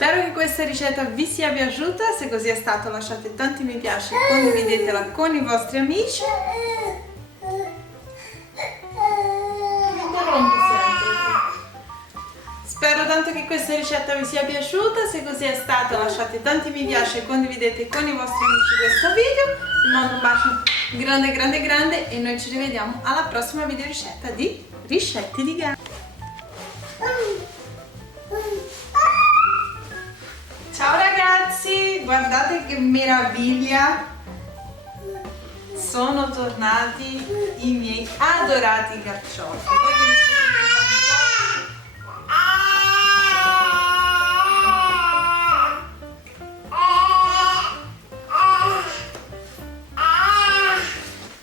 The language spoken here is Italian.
Spero che questa ricetta vi sia piaciuta, se così è stato lasciate tanti mi piace e condividetela con i vostri amici. Spero tanto che questa ricetta vi sia piaciuta, se così è stato lasciate tanti mi piace e condividete con i vostri amici questo video. Vi mando un bacio grande grande grande e noi ci rivediamo alla prossima video ricetta di Ricette di Gara. Ciao ragazzi, guardate che meraviglia! Sono tornati i miei adorati carciofi.